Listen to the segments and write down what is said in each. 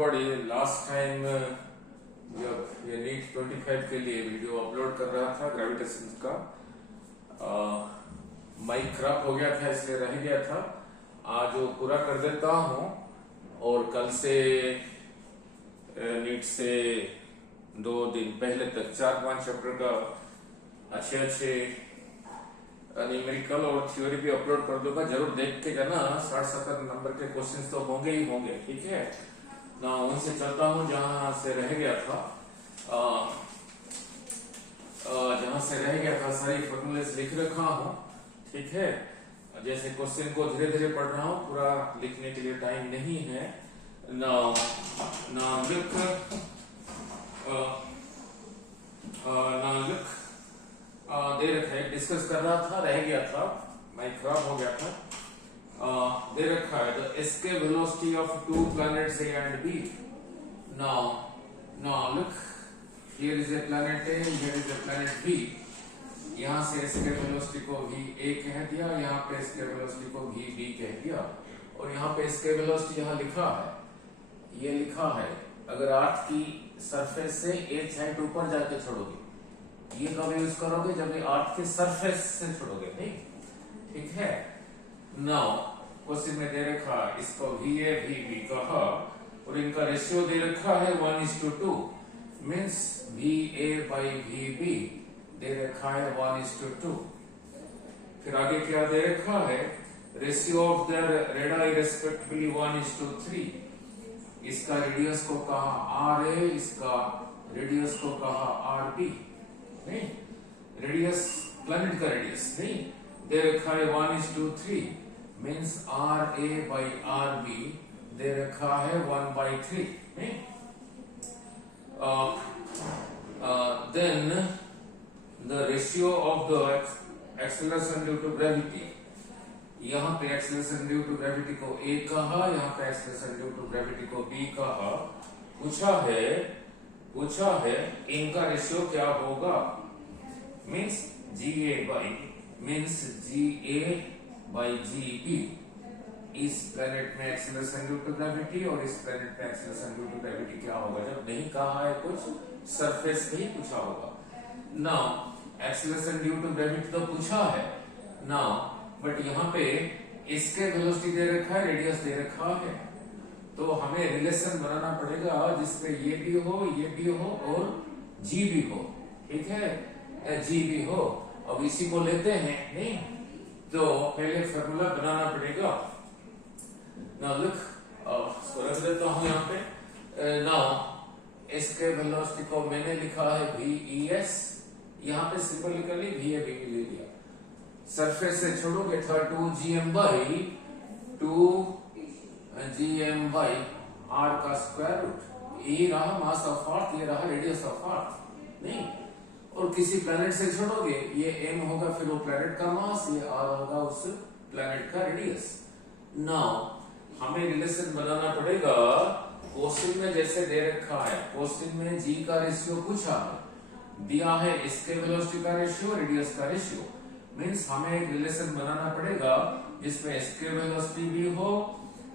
Everybody. Last time जब ये NEET 25 के लिए वीडियो अपलोड कर रहा था ग्रेविटेशन का, माइक खराब हो गया था इसलिए रह गया था। आज वो पूरा कर देता हूँ और कल से नीट से 2 दिन पहले तक 4-5 चैप्टर का अच्छे न्यूमेरिकल और थ्योरी भी अपलोड कर दूंगा। जरूर देख के जाना, 60-70 नंबर के क्वेश्चंस तो होंगे ही होंगे, ठीक है ना। उनसे चलता हूँ जहां से रह गया था। सारी फॉर्मूलेस लिख रखा हूँ, ठीक है। जैसे क्वेश्चन को धीरे धीरे पढ़ रहा हूँ, पूरा लिखने के लिए टाइम नहीं है। नाउ लुक दे रखा है, डिस्कस कर रहा था, रह गया था, माइक खराब हो गया था। दे रखा है the escape velocity of 2 planets A and B. Now look, here is a planet A, here is a planet B. यहाँ से एस्केप वेलोसिटी को V A कह दिया, यहाँ पे एस्केप वेलोसिटी को V B कह दिया, और यहाँ पे एस्केप वेलोसिटी यहाँ लिखा है, ये लिखा है अगर अर्थ की सरफेस से एक साइड ऊपर जाके छोड़ोगे, ये कब यूज करोगे जब ये अर्थ के सरफेस से छोड़ोगे, नहीं, ठीक है। नाउ क्वेश्चन में दे रखा इसको VA VB कहा और इनका रेशियो दे रखा है 1:2, मीन्स VA by VB दे रखा है 1:2। फिर आगे क्या दे रखा है, ratio of the radii respectively 1:3। इसका रेडियस को कहा RA, इसका रेडियस को कहा RB, नहीं, रेडियस प्लैनेट का रेडियस नहीं, दे रखा है 1:3, मीन्स RA by RB दे रखा है 1/3, नहीं। Then the ratio of the acceleration due to gravity, यहाँ पे acceleration due to gravity को A कहा, यहाँ पे acceleration due to gravity को B कहा। पूछा है इनका रेशियो क्या होगा, मीन्स GA by GB। इस प्लेनेट में एक्सेलरेशन ड्यू टू ग्रेविटी और इस प्लेनेट में एक्सेलरेशन ड्यू टू ग्रेविटी क्या होगा। जब नहीं कहा है कुछ, सरफेस पे ही पूछा होगा। Now acceleration due to gravity तो पूछा है नाउ, बट यहाँ पे इसके वेलोसिटी दे रखा है, रेडियस दे रखा है, तो हमें रिलेशन बनाना पड़ेगा जिसमें ये भी हो और जी भी हो, ठीक है, जी भी हो। अब इसी को लेते हैं, नहीं तो पहले फॉर्मूला बनाना पड़ेगा। नाउ लुक, इसको रख देता हूं यहाँ पे। नाउ इसके वेलोसिटी को मैंने लिखा है VES, यहाँ पे सिंपलिकली VA भी ले लिया। सरफेस से छोड़ोगे था 2gm by r का स्क्वायर रूट, ये रहा मास ऑफ अर्थ, ये रहा रेडियस ऑफ अर्थ, नहीं। और किसी प्लैनेट से छोड़ोगे, ये m होगा, फिर वो प्लैनेट का मास, ये r होगा उस प्लैनेट का रेडियस। नाउ हमें रिलेशन बनाना पड़ेगा। क्वेश्चन में जैसे दे रखा है, क्वेश्चन में g का रेशियो पूछा है, दिया है इसके वेलोसिटी का रेशियो, रेडियस का रेशियो, मीन्स हमें एक रिलेशन बनाना पड़ेगा जिसमें इसके वेलोसिटी भी हो,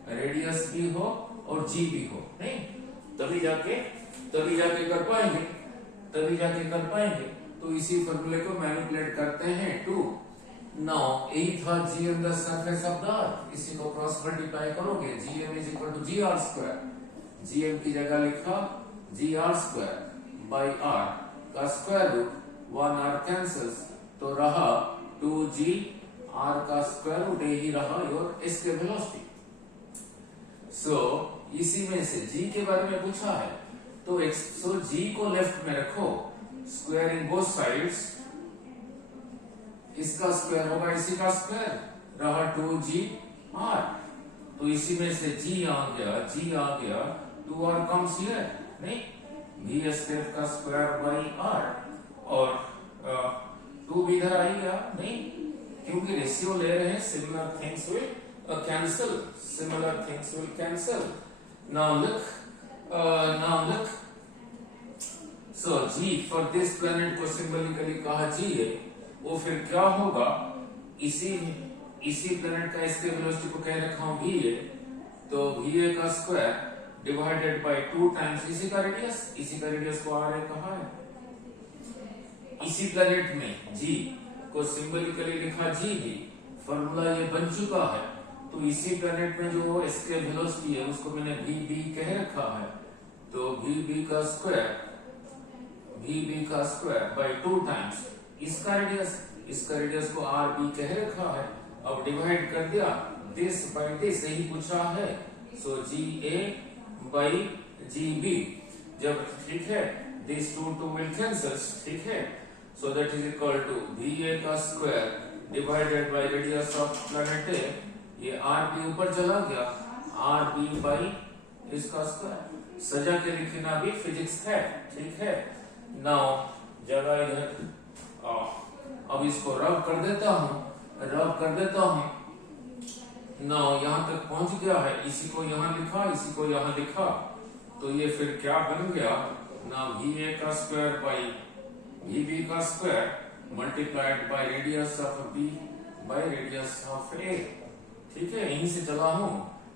रेडियस भी हो और g भी हो, नहीं, तभी जाके कर पाएंगे। तो इसी फॉर्मूले को मैनिपुलेट करते हैं 2। नाउ यही था g on the surface of the earth, इसी को क्रॉस मल्टीप्लाई करोगे, gm is equal to gr²। gm की जगह लिखा gr² बाई r का स्क्वायर रूट, 1r कैंसल्स, तो रहा 2g r का स्क्वायर रूट, यही रहा योर इसके वेलोसिटी। सो इसी में से g के बारे में पूछा है, तो g को लेफ्ट में रखो, स्क्वायर इन बोथ साइड्स, इसका स्क्वायर होगा इसी का स्क्वायर, रहा 2gr, तो इसी में से g आ गया 2r कम्स हियर, नहीं, v स्क्वायर का स्क्वायर बाई r, और 2 भी इधर आएगा, नहीं, क्योंकि रेशियो ले रहे हैं, similar things will cancel. Now look, so g for this planet को सिंबलिकली कहा g है, वो फिर क्या होगा, इसी प्लैनेट का इसके वेलोसिटी को कह रखा हूं VA, तो VA का स्क्वायर डिवाइडेड बाय 2 टाइम्स इसी का रेडियस को आर कहा है। इसी प्लेनेट में जी को सिंबलिकली लिखा जी भी, फॉर्मूला ये बन चुका है। तो इसी प्लेनेट में जो एस्केप वेलोसिटी है उसको मैंने वी बी कह रखा है। तो वी बी का स्क्वायर बाय 2 टाइम्स इसका रेडियस को आर बी कह रखा है। अब डिवाइड कर दिया दिस बाय दिस, यही पूछा है। सो जी ए बाई जी बी, जब ठीक है दिस टू विल कैंसल, ठीक है। So that is equal to V A का square divided by radius of planet A, ये आर बी ऊपर चला गया, आर बी बाई इसका स्क्वायर। सजा के लिखना भी फिजिक्स है, ठीक है। नाउ जगह इधर, अब इसको रब कर देता हूं। नाउ यहां तक पहुंच गया है, इसी को यहां लिखा, इसी को यहां लिखा, तो ये फिर क्या बन गया ना, वी ए का स्क्वायर बाई वी बी का square multiplied by radius of B by radius of A, ठीक है। यहीं से चला हूं,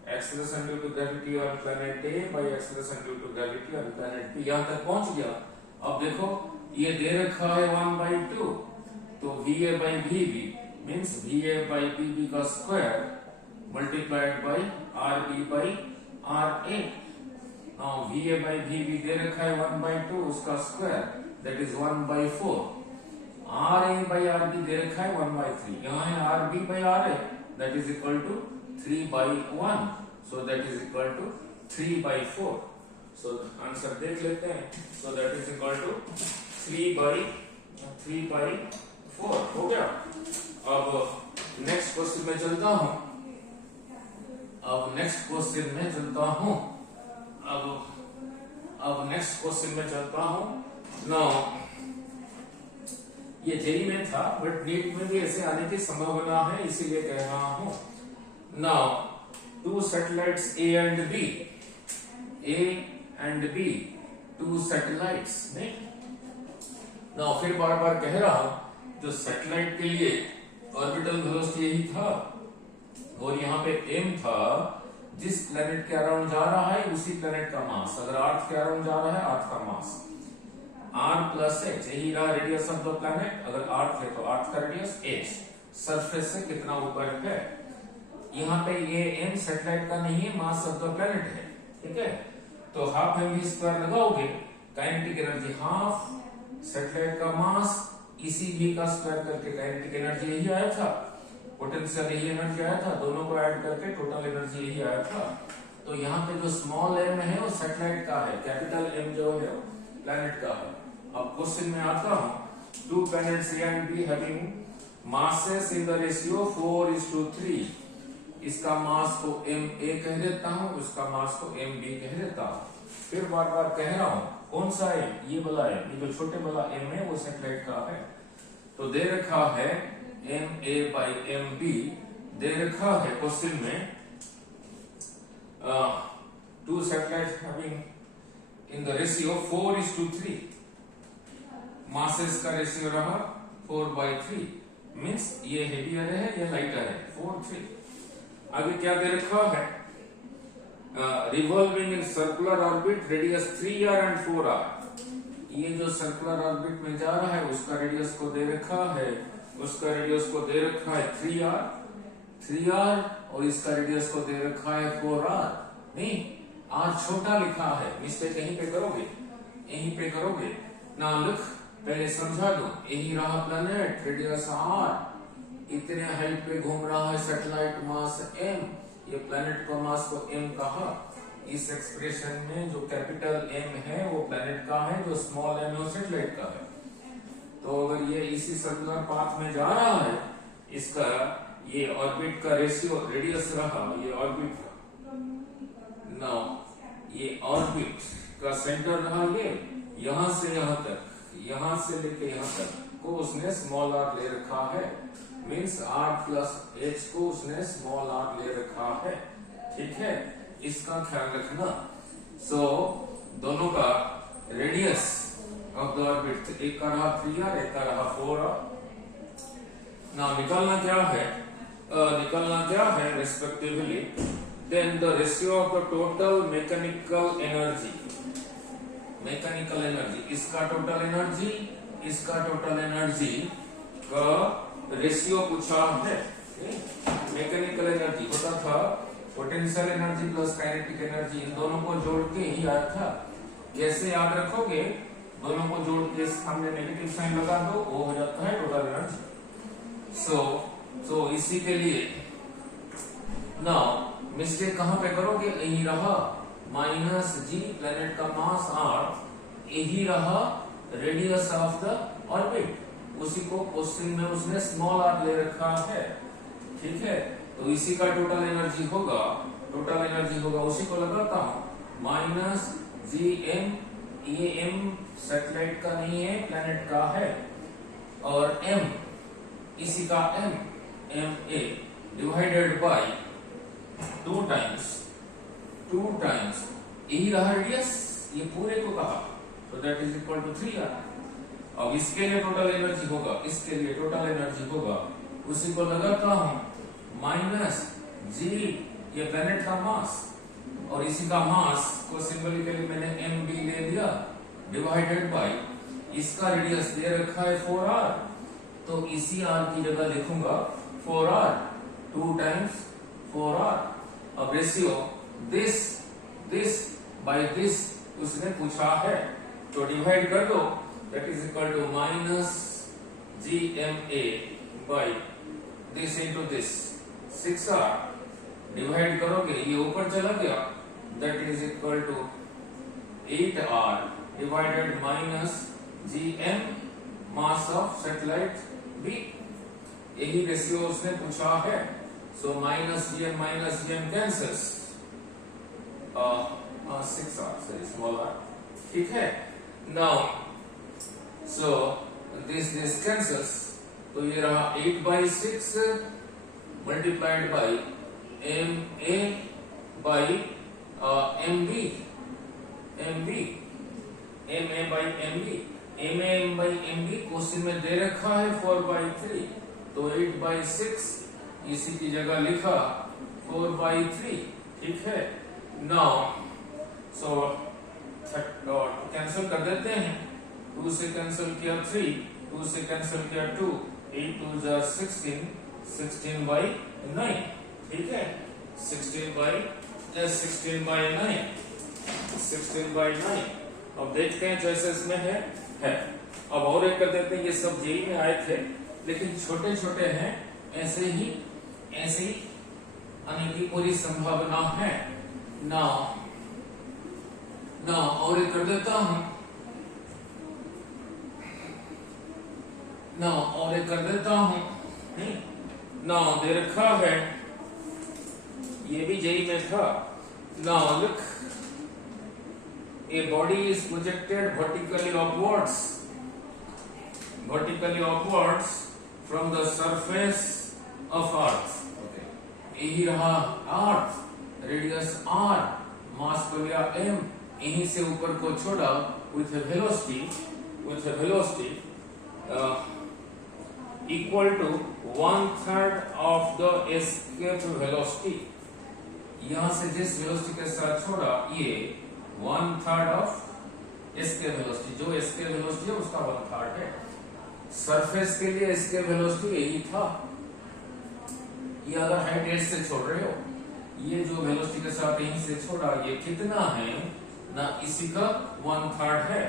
acceleration due to gravity on planet A by acceleration due to gravity on planet B, यहां तक पहुंच गया। अब देखो ये दे रखा है 1/2, तो V A by V B means V A by B B का square multiplied by R B by R A. Now V A by V B दे रखा है 1/2, उसका square that is 1/4। R A by R B दे रखा है 1/3, यहाँ है R B by R A that is equal to 3/1, so that is equal to 3/4। So answer देख लेते हैं। So that is equal to 3/4 हो गया। अब नेक्स्ट क्वेश्चन में चलता हूं। अब नेक्स्ट क्वेश्चन में चलता हूं। नाउ ये जेई में था, बट नीट में भी ऐसे आने की संभावना है, इसीलिए कह रहा हूं। Now 2 satellites A and B, 2 satellites नहीं। नाउ फिर बार बार कह रहा हूं, जो सैटेलाइट के लिए ऑर्बिटल वेलोसिटी यही था, और यहाँ पे m था, जिस प्लेनेट के अराउंड जा रहा है उसी प्लेनेट का मास, अगर अर्थ के अराउंड जा रहा है अर्थ का मास r प्लस h, यही रहा रेडियस ऑफ द प्लेनेट। अगर अर्थ है तो अर्थ का रेडियस h, सरफेस से कितना ऊपर है। यहाँ पे ये m सैटेलाइट का नहीं है, मास ऑफ द प्लेनेट है, ठीक है। तो हाफ mv स्क्वायर लगाओगे, काइनेटिक एनर्जी हाफ, सैटेलाइट का मास, इसी v का स्क्वायर करके काइनेटिक एनर्जी यही आया था, पोटेंशियल यही एनर्जी आया था, दोनों को ऐड करके टोटल एनर्जी यही आया था। तो यहाँ पे जो स्मॉल m है वो सैटेलाइट का है, कैपिटल M जो है वो प्लैनेट का है। अब क्वेश्चन में आता हूँ, 2 planets A and B having masses in the ratio 4:3, इसका मास को ma कह देता हूँ, उसका मास को mb कह देता हूँ। फिर बार बार कह रहा हूँ, कौन सा है ये वाला है, ये जो छोटे वाला m है वो सैटेलाइट का है। तो दे रखा है ma by mb, दे रखा है क्वेश्चन में 2 satellites having in the ratio 4:3, masses का रेशियो रहा 4/3, मीन्स ये हेवियर है ये लाइटर है 4:3। आगे क्या दे रखा है, revolving in circular orbit radius 3r and 4r, ये जो सर्कुलर ऑर्बिट में जा रहा है उसका रेडियस को दे रखा है, उसका रेडियस को दे रखा है 3r, और इसका रेडियस को दे रखा है 4r। नहीं, r छोटा लिखा है, मिस्टेक यहीं पे करोगे ना। लुक, पहले समझा दो, यही रहा प्लैनेट, रेडियस r, इतने हाइट पे घूम रहा है सैटेलाइट, मास m, ये प्लैनेट का मास को m कहा। इस एक्सप्रेशन में जो कैपिटल M है वो प्लैनेट का है, जो स्मॉल m है वो सैटेलाइट का है। तो अगर ये इसी सर्कुलर पाथ में जा रहा है, इसका ये ऑर्बिट का रेशियो रेडियस रहा, ये ऑर्बिट का, नाउ ये ऑर्बिट का सेंटर रहा, ये यहां से यहां तक, यहां से लेके यहां तक को उसने स्मॉल r ले रखा है, मीन्स r प्लस h को उसने स्मॉल r ले रखा है, ठीक है। इसका ख्याल रखना। सो दोनों का रेडियस ऑफ द ऑर्बिट, एक का रहा 3r, एक का रहा 4r। ना निकलना क्या है, respectively then the ratio of the total mechanical energy, इसका टोटल एनर्जी का रेशियो पूछा है। मैकेनिकल एनर्जी होता था potential energy plus kinetic energy, इन दोनों को जोड़ के ही याद था। कैसे याद रखोगे? दोनों को जोड़ के सामने नेगेटिव साइन लगा दो, वो हो जाता है टोटल एनर्जी। सो इसी के लिए नाउ मिस्टेक कहां पे करोगे? यही रहा माइनस जी, प्लेनेट का मास r, यही रहा रेडियस ऑफ द ऑर्बिट। उसी को क्वेश्चन में उसने स्मॉल r ले रखा है, ठीक है। तो इसी का टोटल एनर्जी होगा उसी को लगाता हूं माइनस जी एम, ये m सैटेलाइट का नहीं है, प्लेनेट का है, और m इसी का m A divided by 2 times यही रहा रेडियस, ये पूरे को कहा, तो that is equal to 3r। अब इसके लिए टोटल एनर्जी होगा, उसी को लगाता हूं माइनस जी, ये प्लेनेट का मास, और इसी का मास को सिंबलिकली मैंने एम बी ले लिया, डिवाइडेड बाय इसका रेडियस दे रखा है 4r, तो इसी r की जगह लिखूंगा 4r, 2 टाइम्स 4r। अब रेशियो दिस बाय दिस उसने पूछा है, तो डिवाइड कर दो, that is equal to minus G M A by this into this 6r, divide करोगे ये ऊपर चला गया, that is equal to 8r divided minus G M mass of satellite B, यही रेशियो उसने पूछा है। So minus G M cancels, 6r sorry small r, ठीक है। नाउ सो दिस कैंसल्स, तो ये रहा 8/6 multiplied by M A by M B question में दे रखा है 4/3, तो 8/6 इसी की जगह लिखा 4/3, ठीक है। नाउ सो कैंसिल कर देते हैं, 2 से कैंसिल किया 3, 2 से कैंसिल किया 2, 8 2 जा 16, 16/9, ठीक है। 16/9। अब देखते हैं चॉइसेस में है। अब और एक कर देते हैं, ये सब जेई में आए थे लेकिन छोटे छोटे हैं, ऐसे ही आने की पूरी संभावना है। ना और एक कर देता हूं, ना दे रखा है, ये भी जेई में था। Now look, a body is projected vertically upwards from the surface of Earth. Okay. यही रहा Earth, रेडियस r, मास को लिया m, यहीं से ऊपर को छोड़ा with a velocity equal to 1/3 of the escape velocity। यहां से जिस वेलोसिटी के साथ छोड़ा, ये 1/3 ऑफ एस्केप वेलोसिटी, जो एस्केप वेलोसिटी है उसका 1/3 है। सरफेस के लिए एस्केप वेलोसिटी यही था। ये अगर हाइट h से छोड़ रहे हो, ये जो वेलोसिटी के साथ यहीं से छोड़ा, ये कितना है ना, इसी का 1/3 है।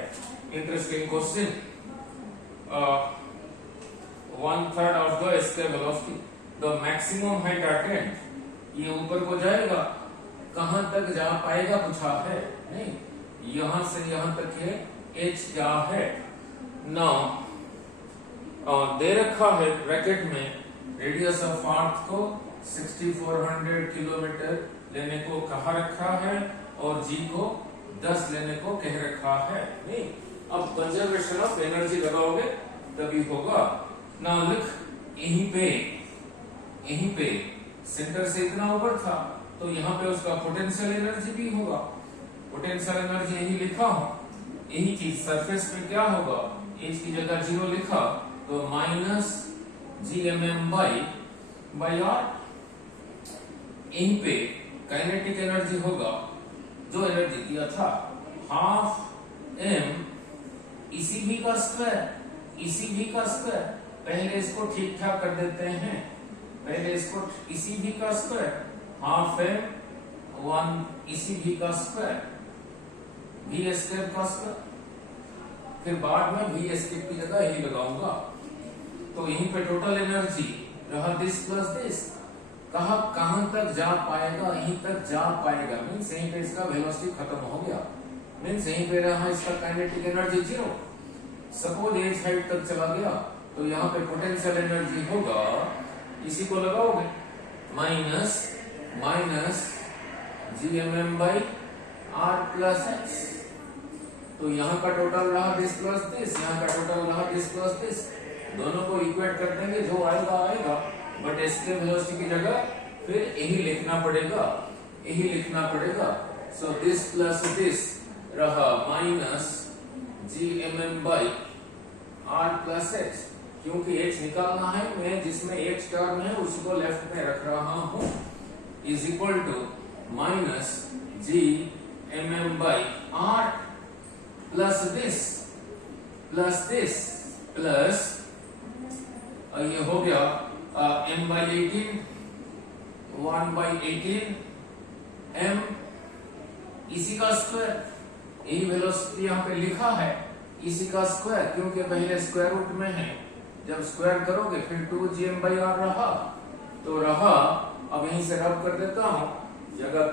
Interesting question, 1/3 of the escape velocity, the maximum height attend, ये ऊपर को जाएगा, कहां तक जा पाएगा पूछा है, नहीं, यहां से यहां तक है, h क्या है। नाउ दे रखा है ब्रैकेट में रेडियस ऑफ अर्थ को 6400 किलोमीटर लेने को कहा रखा है, और g को 10 लेने को कह रखा है, नहीं। अब कंजर्वेशन ऑफ एनर्जी लगाओगे तभी होगा। नाउ लुक, यहीं पे सेंटर से इतना ऊपर था, तो यहाँ पे उसका पोटेंशियल एनर्जी भी होगा। पोटेंशियल एनर्जी यही लिखा हूं, यही चीज सरफेस पे क्या होगा, h की जगह 0 लिखा, तो माइनस GMM बाय r। यहीं पे काइनेटिक एनर्जी होगा, जो एनर्जी दिया था हाफ m इसी v का स्क्वायर, इसी v का स्क्वायर। पहले इसको ठीक ठाक कर देते हैं, पहले इसको इसी v का स्क्वायर, हाफ m 1 इसी v का स्क्वायर, v एस्केप का स्क्वायर। फिर बाद में v एस्केप की जगह यही लगाऊंगा, तो यहीं पे टोटल एनर्जी रहा दिस प्लस दिस। कहां तक जा पाएगा, यहीं तक जा पाएगा, मीन्स यहीं पे इसका वेलोसिटी खत्म हो गया, मीन्स यहीं पे रहा इसका kinetic energy 0। Suppose as height तक चला गया, तो यहाँ पे पोटेंशियल एनर्जी होगा, इसी को लगाओगे minus GMM by R plus H। तो यहाँ का टोटल रहा दिस प्लस दिस, यहाँ का टोटल रहा दिस प्लस दिस। दोनों को इक्वेट कर देंगे, जो आएगा आएगा, बट इसके वेलोसिटी की जगह फिर यही लिखना पड़ेगा, यही लिखना पड़ेगा। सो दिस प्लस दिस रहा minus GMM by R plus H। क्योंकि H निकालना है, मैं जिसमें H टर्म है उसी को लेफ्ट में रख रहा हूं, is equal to minus GMM by R plus this plus ये हो गया m बाई 18 1 बाई 18 m इसी का स्क्वायर, यही वेलोसिटी यहाँ पे लिखा है, इसी का स्क्वायर, क्योंकि पहले स्क्वायर रूट में है, जब स्क्वायर करोगे फिर 2gm बाई r रहा, तो रहा। अब यहीं से रब कर देता हूं, जगह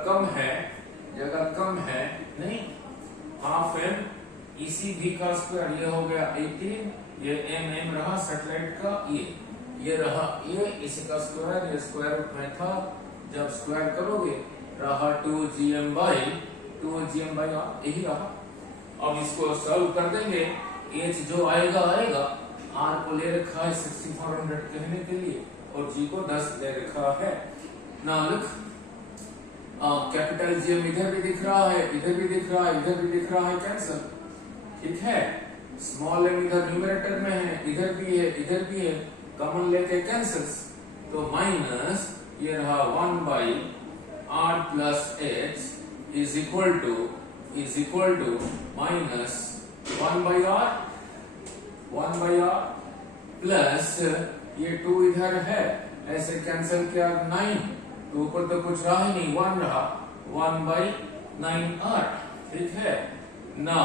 कम है नहीं, हाफ m इसी v का स्क्वायर, ये हो गया 18, ये m रहा सैटेलाइट का, ये रहा ये इसी का स्क्वायर, ये स्क्वायर रूट में था, जब स्क्वायर करोगे रहा 2gm बाई r, यही रहा। अब इसको सॉल्व कर देंगे, h जो आएगा आएगा, r को ले रखा है 6400 कहने के लिए, और g को 10 ले रखा है। ना लिख कैपिटल GM इधर भी दिख रहा है, इधर भी दिख रहा है, इधर भी दिख रहा है, कैंसल, ठीक है। स्मॉल m इधर न्यूमरेटर में है, इधर भी है, इधर भी है, कॉमन लेके कैंसल्स, तो माइनस ये रहा 1 by R plus H is equal to minus 1 by R plus ये 2 इधर है, ऐसे कैंसिल किया 9, तो ऊपर तो कुछ रहा ही नहीं, 1 रहा, 1 बाई 9R, ठीक है ना।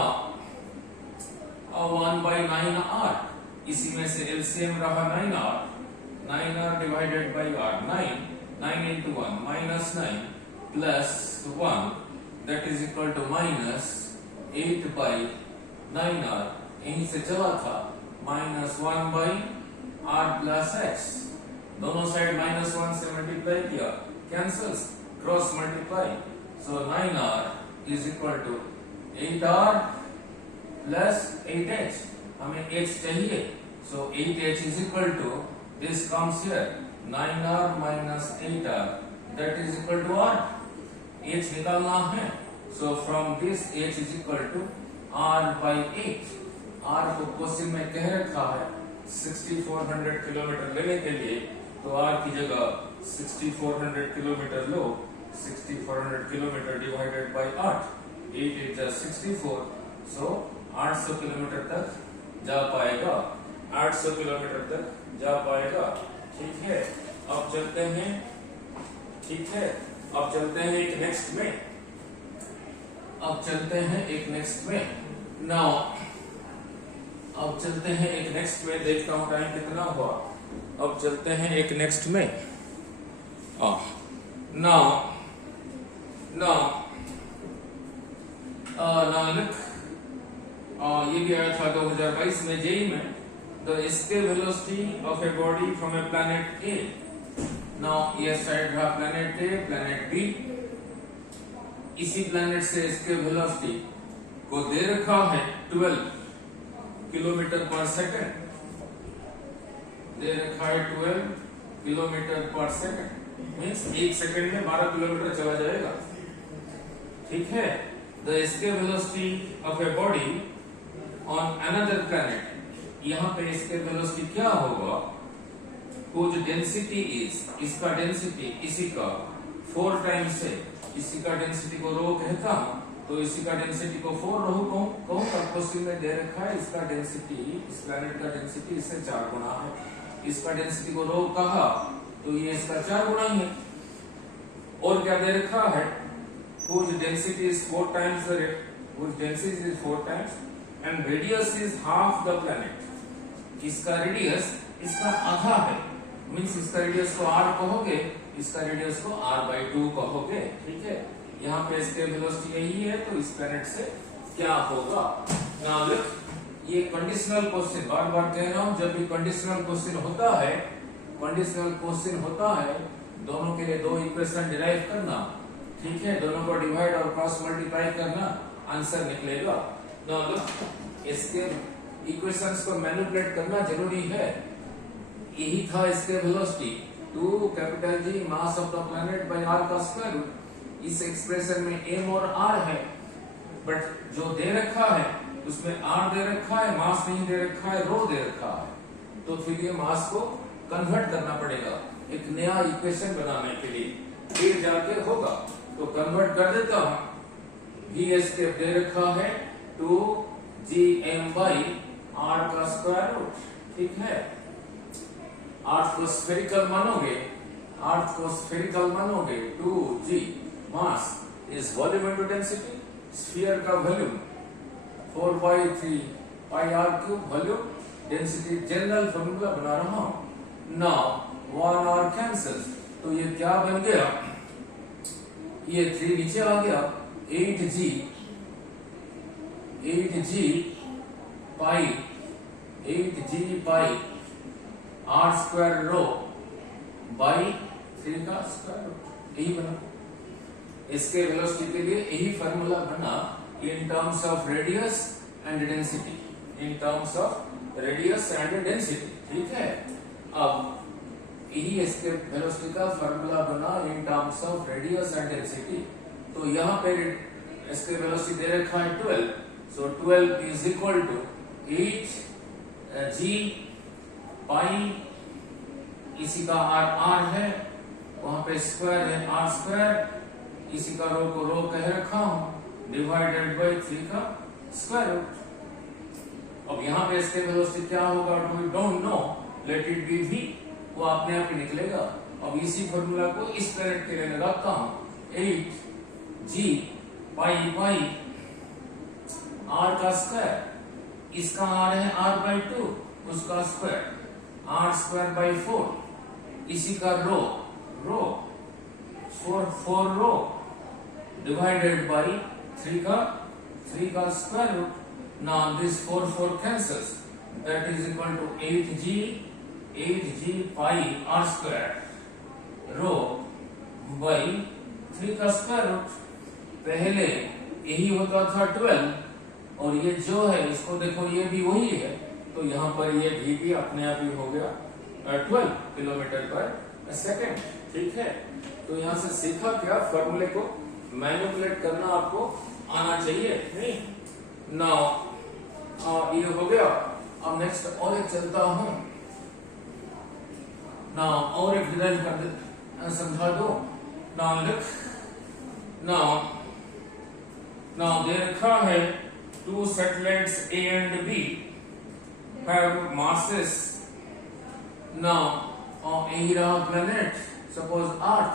1 बाई 9R, इसी में से एलसीएम रहा 9R divided by R, 9 into 1 minus 9 plus 1, that is equal to minus 8 by 9R, यहीं से चला था minus 1 by R plus H, दोनों साइड minus 1 से मल्टीप्लाई किया, cancels, cross multiply, so 9R is equal to 8R plus 8H, हमें H चाहिए, so 8H is equal to, this comes here, 9R minus 8R, that is equal to R, H निकालना है, so from this H is equal to R by 8, R को question में कह रखा है 6400 kilometre लेने के लिए, तो R की जगह 6400 kilometre low, 6400 kilometre divided by 8, 8 is just 64, so 800 kilometre तक जा पाएगा, 800 किलोमीटर तक जा पाएगा, ठीक है। अब चलते हैं, ठीक है, अब चलते हैं एक नेक्स्ट में, अब चलते हैं एक नेक्स्ट में। नाउ अब चलते हैं एक नेक्स्ट में, देखता हूं टाइम कितना हुआ, अब चलते हैं एक नेक्स्ट में। नाउ लिख, ये भी आया था 2022 में जेई में, the escape velocity of a body from a planet A. Now ये साइड रहा planet A, planet B, इसी planet से escape velocity को दे रखा है 12 किलोमीटर पर सेकंड, दे रखा है 12 किलोमीटर पर सेकंड, मीन्स एक सेकंड में 12 किलोमीटर चला जाएगा, ठीक है। The escape velocity of a body on another planet, यहाँ पे इसके वेलोसिटी क्या होगा, वो जो डेंसिटी इज, इसका डेंसिटी इसी का 4 टाइम्स है, इसी का डेंसिटी को रो कहता हूं, तो इसी का डेंसिटी को 4 रो कहूंगा। क्वेश्चन में दे रखा है इसका डेंसिटी, इस प्लैनेट का डेंसिटी इससे 4 गुना है। इसका डेंसिटी को रो कहा तो ये इसका 4 गुना ही है। और क्या दे रखा है, whose density is 4 times the rate, whose density is 4 times and radius is half the planet। इसका रेडियस इसका आधा है, मींस इसका रेडियस को r कहोगे, इसका रेडियस को r/2 कहोगे, ठीक है। यहाँ पे इसके वेलोसिटी यही है, तो इस प्लैनेट से क्या होगा। नाउ लुक, ये कंडीशनल क्वेश्चन, बार बार कह रहा हूं, जब भी कंडीशनल क्वेश्चन होता है, कंडीशनल क्वेश्चन होता है, दोनों के लिए 2 इक्वेशन डिराइव करना, ठीक है, दोनों को डिवाइड और क्रॉस मल्टीप्लाई करना, आंसर निकलेगा। नाउ लुक, इसके इक्वेशंस को मैनिपुलेट करना जरूरी है। यही था इसके velocity 2 capital G mass of the planet by r का स्क्वायर रूट। इस एक्सप्रेशन में m और r है, बट जो दे रखा है उसमें r दे रखा है, मास नहीं दे रखा है, रो दे रखा है, तो फिर ये मास को कन्वर्ट करना पड़ेगा एक नया इक्वेशन बनाने के लिए, फिर जाके होगा। तो कन्वर्ट कर देता हूं, v स्टेप दे रखा है 2gm बाई r का स्क्वायर रूट, ठीक है। अर्थ को स्फेरिकल मानोगे, अर्थ को स्फेरिकल मानोगे, 2g mass is volume into density, sphere का वॉल्यूम 4/3 पाई r cube volume, density general formula बना रहा हूं। नाउ 1r कैंसिल्स, तो ये क्या बन गया, ये 3 नीचे आ गया, 8g pi r square rho by 3 का स्क्वायर रूट, यही बना। इसके वेलोसिटी के लिए यही फार्मूला बना in terms of radius and density, in terms of radius and density, ठीक है। अब यही इसके वेलोसिटी का फार्मूला बना in terms of radius and density. तो यहाँ पे इसके वेलोसिटी दे रखा है 12, सो 12 इज इक्वल टू 8g पाई, इसी का r है, वहां पे स्क्वायर है r स्क्वायर, इसी का रो को रो कह रखा हूं, डिवाइडेड बाई 3 का स्क्वायर रूट। अब यहाँ पे इसके वेलोसिटी क्या होगा, we don't know, let it be v, वो अपने आप ही निकलेगा। अब इसी फॉर्मूला को इस प्लैनेट के लिए लगाता हूं, 8g पाई r का स्क्वायर, इसका r है r/2, उसका स्क्वायर r स्क्वायर बाई 4, इसी का रो 4 रो डिवाइडेड बाई 3 का square root. Now this 4 cancels, that is equal to 8g pi r square rho by 3 का स्क्वायर रूट। पहले यही होता था 12, और ये जो है इसको देखो, ये भी वही है, तो यहाँ पर ये भी अपने आप ही हो गया 12 किलोमीटर पर सेकेंड, ठीक है। तो यहाँ से सीखा क्या, फॉर्मूले को मैनिपुलेट करना आपको आना चाहिए, नहीं। नाउ ये हो गया। अब नेक्स्ट और एक चलता हूं, नाउ और एक डिराइव कर समझा दो। नाउ लिख, नाउ दे रखा है 2 satellites A and B have masses। now यही रहा प्लेनेट, सपोज अर्थ,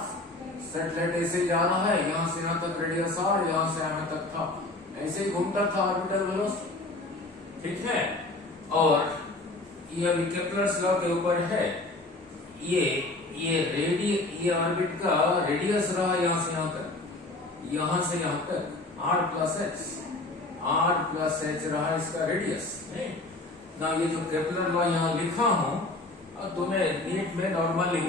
सैटेलाइट ऐसे जा रहा है, यहां से यहां तक रेडियस r, यहां से यहां तक था, ऐसे ही घूमता था ऑर्बिटल वेलोसिटी, ठीक है। और ये अभी केप्लर्स लॉ के ऊपर है, ये ऑर्बिट का रेडियस रहा यहां से यहां तक r प्लस h रहा इसका रेडियस। ना ये जो केप्लर लॉ यहाँ लिखा हूं, तुम्हें नीट में नॉर्मली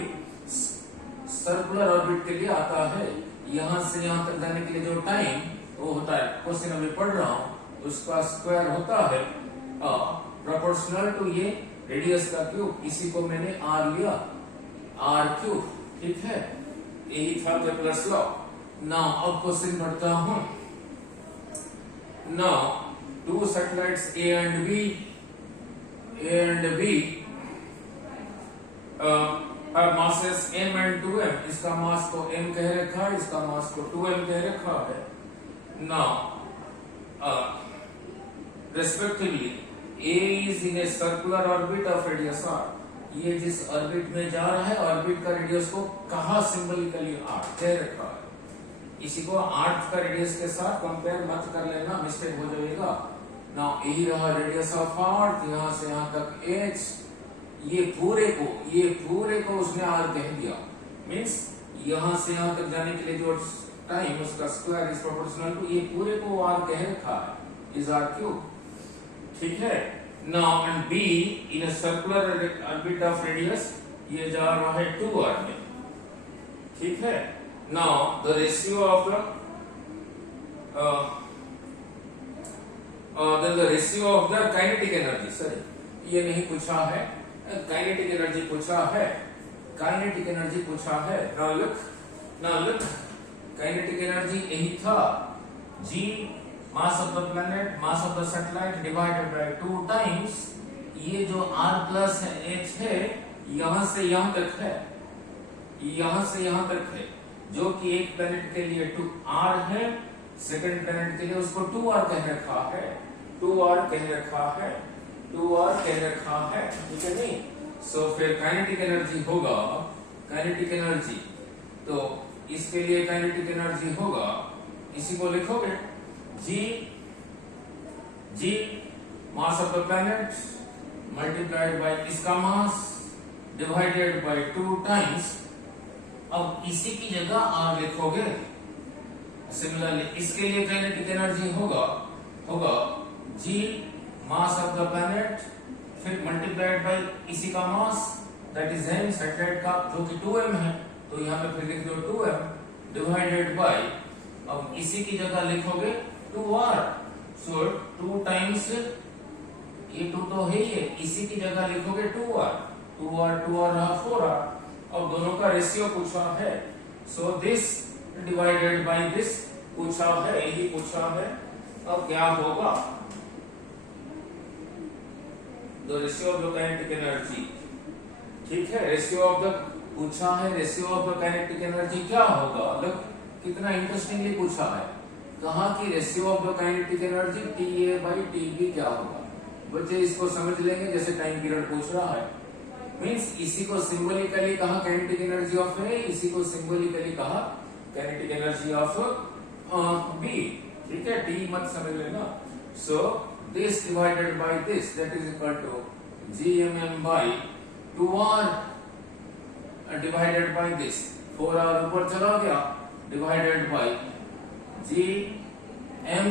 सर्कुलर ऑर्बिट के लिए आता है, यहां से यहां तक जाने के लिए जो टाइम वो होता है, क्वेश्चन अभी पढ़ रहा हूं, उसका स्क्वायर होता है प्रोपोर्शनल टू ये रेडियस का क्यूब, इसी को मैंने r लिया, r क्यूब, ठीक है। यही था केप्लर्स लॉ। नाउ अब क्वेश्चन पढ़ता हूं। Now 2 satellites A and B masses m and 2m, इसका मास को m कह रखा है, इसका मास को 2m कह रखा है. Now respectively A is in a circular orbit of radius r. ये जिस ऑर्बिट में जा रहा है, ऑर्बिट का रेडियस को कहा सिंबलिकली r कह रखा है. इसी को आर्क का रेडियस के साथ कंपेयर मत कर लेना, मिस्टेक हो जाएगा. नाउ यही रहा रेडियस ऑफ आर्क, यहां से यहां तक h. ये पूरे को उसने r कह दिया. मींस यहां से यहां तक जाने के लिए जो टाइम उसका स्क्वायर इज प्रोपोर्शनल टू ये पूरे को r कह रखा है, इज r क्यूब. ठीक है. Now and b in a circular orbit of radius, ये जा रहा है 2r में. ठीक है. Now the ratio of the ratio of the kinetic energy. Sorry, ये नहीं पूछा है, kinetic energy पूछा है. Kinetic energy पूछा है. Now look, kinetic energy यही था. G mass of the planet, mass of the satellite divided by 2 times. ये जो r plus h है, यहां से यहां तक है, यहां से यहां तक है, जो कि एक प्लैनेट के लिए 2r है, सेकंड प्लैनेट के लिए उसको 2r कह रखा है, 2r कह रखा है, 2r कह रखा है. ठीक है नहीं. सो फिर काइनेटिक एनर्जी होगा, काइनेटिक एनर्जी, तो इसके लिए काइनेटिक एनर्जी होगा, इसी को लिखोगे g mass of the planet multiplied by इसका मास डिवाइडेड बाय 2 टाइम्स. अब इसी की जगह r लिखोगे. सिमिलरली इसके लिए काइनेटिक एनर्जी होगा g mass of the planet फिर मल्टीप्लाइड बाय इसी का मास, दैट इज m सैटेलाइट का, जो कि 2m है, तो यहां पे फिर लिख दो 2m डिवाइडेड बाय, अब इसी की जगह लिखोगे 2r. सो 2 टाइम्स ये 2 तो है ही, इसी की जगह लिखोगे 2r रहा 4r. अब दोनों का रेशियो पूछा है. सो दिस डिवाइडेड बाय दिस पूछा है, यही पूछा है. अब क्या होगा? The ratio of the kinetic energy. ठीक है. रेशियो ऑफ द पूछा है, ratio of the kinetic energy क्या होगा? लुक, कितना इंटरेस्टिंगली पूछा है. कहा कि ratio of the kinetic energy TA by TB क्या होगा. बच्चे इसको समझ लेंगे, जैसे टाइम पीरियड पूछ रहा है. मींस इसी को सिंबलिकली कहा काइनेटिक एनर्जी ऑफ A, इसी को सिंबलिकली कहा काइनेटिक एनर्जी ऑफ B. ठीक है. T मत समझ लेना. So this divided by this, that is equal to GMM by 2R divided by this, 4R ऊपर चला गया, divided by GM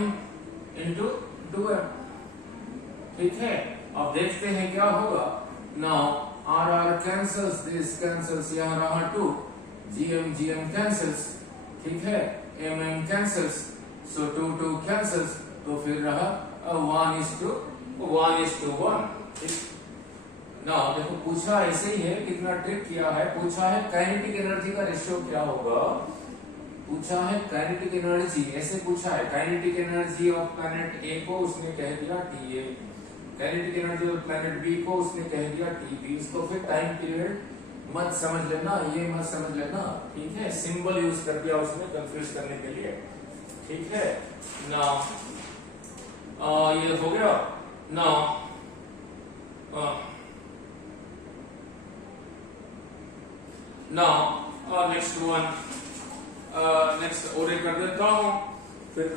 into 2M. ठीक है. अब देखते हैं क्या होगा. Now R cancels, this cancels, यहाँ रहा 2, GM cancels. ठीक है. MM cancels, so 2 cancels, तो फिर रहा 1:1. ठीक. नाउ देखो पूछा ऐसे ही है, कितना ट्रिक किया है. पूछा है काइनेटिक एनर्जी का रेशियो क्या होगा. पूछा है काइनेटिक एनर्जी, ऐसे पूछा है kinetic energy of planet A को उसने कह दिया TA, kinetic energy of planet B को उसने कह दिया TB. इसको फिर टाइम पीरियड मत समझ लेना, ये मत समझ लेना. ठीक है. सिंबल यूज कर दिया उसने कंफ्यूज करने के लिए. ठीक है. नाउ ये हो गया. नाउ नेक्स्ट वन, नेक्स्ट और कर देता हूं, फिर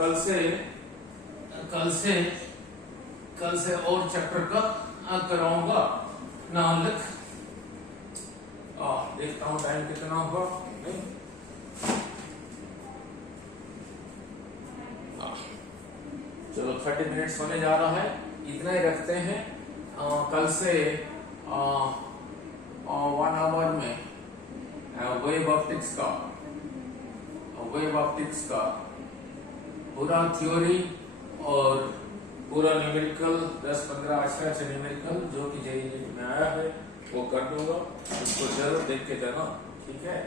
कल से और चैप्टर का कराऊंगा. नाम लिख, देखता हूं टाइम कितना हुआ. चलो 30 मिनट्स होने जा रहा है, इतना ही रखते हैं. कल से 1 आवर में वेव ऑप्टिक्स का पूरा थ्योरी और पूरा न्यूमेरिकल 10-15 अच्छे न्यूमेरिकल जो कि जेईई में आया है वो कर दूंगा. उसको जरूर देख के जाना. ठीक है.